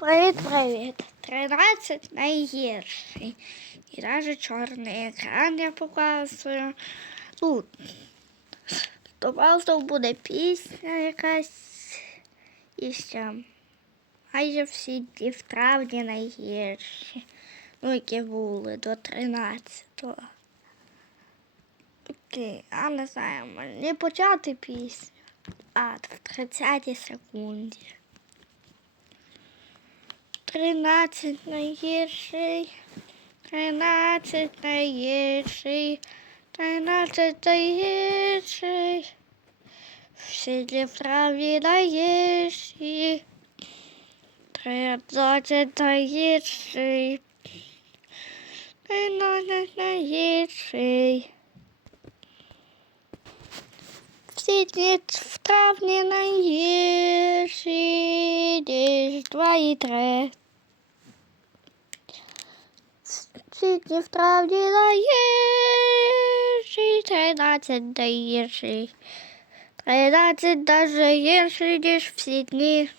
Привіт-привіт. 13 найгірший. І навіть чорний екран я показую. Тут. То буде пісня якась. І ще. Майже всі ті в травні найгірші. Ну, які були до 13-го. Окей, я не знаю, мені почати пісню. А, в 30 секунді. 13 найгірший, 13 найгірший, 13 найгірший. Всі дні в травні найгірші, 13 найгірший, 13 найгірший. Всі дні в травні найгірші, ніж два і три. Всі дні в травні найгірші, тринадцять найгірші. Тринадцять даже гірші, ніж всі дні.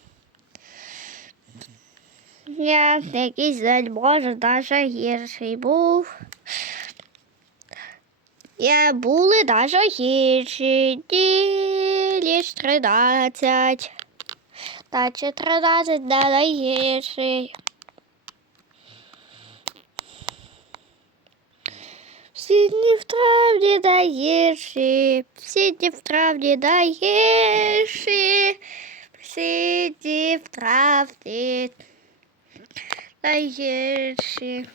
Я якийсь день може даже гірший був. Я були даже гірші, дні, ніж тринадцять. Та чи тринадцять найгірший. в травні найгірші, всі дні в травні найгірші, всі дні в травні найгірші.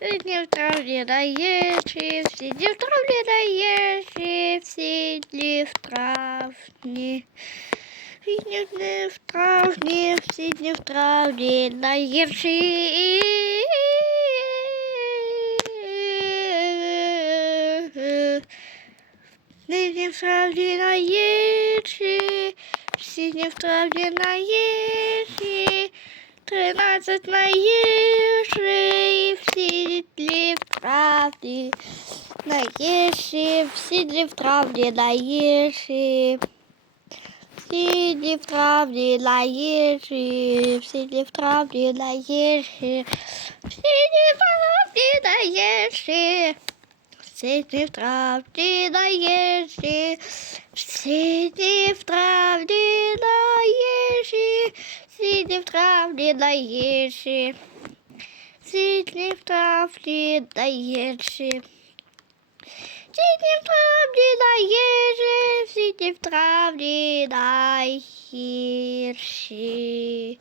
Всі дні в травні найгірші, всі дні в травні найгірші, всі дні в травні. Всі дні в травні, всі дні в травні найгірші. в травні найгірші, всі дні в травні найгірші. Тринадцять найгірші, всі дні в травні найгірші, всі дні в травні найгірші. Всі дні в травні найгірші, всі дні в травні найгірші, всі дні в травні найгірші. Всі дні в травні найгірші, всі дні в травні найгірші, всі дні в травні найгірші, всі дні в травні найгірші. Всі дні в травні найгірші, всі дні в травні найгірші.